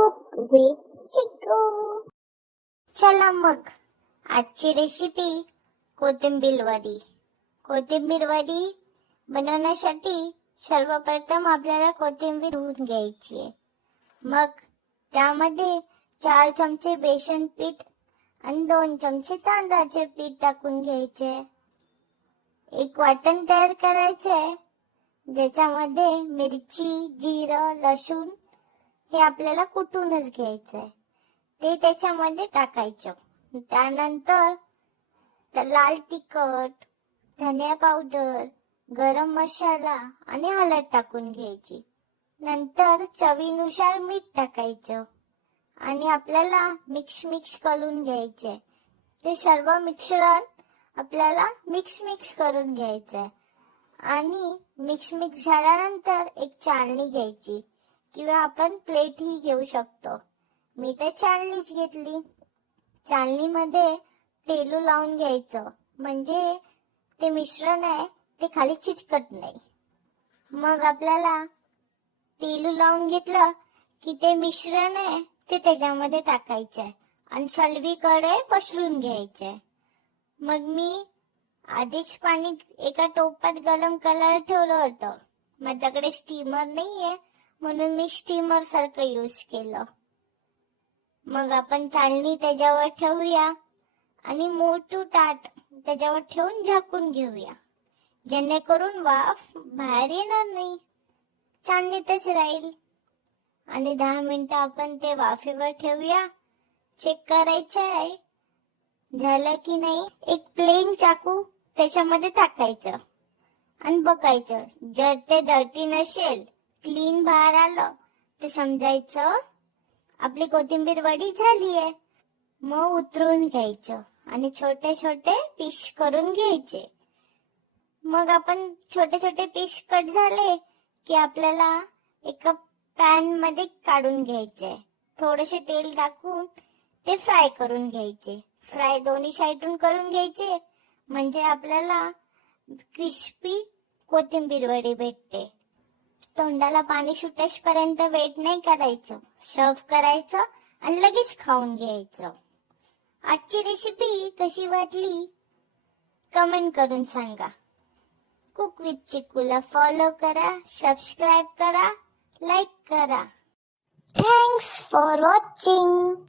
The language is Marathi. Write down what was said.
कुक विथ चिकू. चला मग आजची रेसिपी कोथिंबीर वडी. कोथिंबीर वडी बनवण्यासाठी सर्वप्रथम आपल्याला कोथिंबीर धुवून घ्यायची आहे. मग त्यामध्ये 4 चमचे बेसन पीठ आणि 2 चमचे तांदळाचे पीठ टाकून घ्यायचे. एक वाटण तयार करायचे ज्याच्यामध्ये मिरची, जिरं, लसूण हे आपल्याला कुटूनच घ्यायचंय. ते त्याच्यामध्ये टाकायचं. त्यानंतर लाल तिखट, धनिया पावडर, गरम मसाला आणि हळद टाकून घ्यायची. नंतर चवीनुसार मीठ टाकायचं आणि आपल्याला मिक्स करून घ्यायचे. ते सर्व मिश्रण आपल्याला मिक्स करून घ्यायचंय. आणि मिक्स झाल्यानंतर एक चाळणी घ्यायची किंवा आपण प्लेट ही घेऊ शकतो. मी तर चाळणीच घेतली. चाळणीमध्ये तेल लावून घ्यायचं म्हणजे ते मिश्रण आहे ते खाली चिटकत नाही. मग आपल्याला तेल लावून घेतलं की ते मिश्रण आहे ते त्याच्यामध्ये टाकायचंय आणि सलवीकडे पसरून घ्यायचंय. मग मी आधीच पाणी एका टोपात गरम करायला ठेवलं होतं. माझ्याकडे स्टीमर नाहीये म्हणून मी स्टीमर सारखं यूज केलं. मग आपण चाळणी त्याच्यावर ठेवूया आणि मोठं ताट त्याच्यावर ठेवून झाकून घेऊया जेणेकरून वाफ बाहेर येणार नाही, चाळणीतच राहील. आणि 10 मिनिटं आपण ते वाफेवर ठेवूया. चेक करायचं आहे झालं की नाही. एक प्लेन चाकू त्याच्यामध्ये टाकायचं आणि बघायचं. जर ते डर्टी नसेल, क्लीन बाहेर आलं तर समजायचं आपली कोथिंबीर वडी झाली आहे. मग उतरून घ्यायचं आणि छोटे छोटे पीस करून घ्यायचे. मग आपण छोटे छोटे पीस कट झाले की आपल्याला एका पॅन मध्ये काढून घ्यायचे. थोडेसे तेल टाकून ते फ्राय करून घ्यायचे. फ्राय दोन्ही साइडून करून घ्यायचे म्हणजे आपल्याला क्रिस्पी कोथिंबीर वडी भेटते. तोंडाला पाणी सुटेपर्यंत वेट नाही करायचं. सर्व करायचं आणि लगेच खाऊन घ्यायचं. आजची रेसिपी कशी वाटली कमेंट करून सांगा. कुक विथ चिकूला फॉलो करा, सबस्क्राईब करा, लाईक करा. Thanks for watching.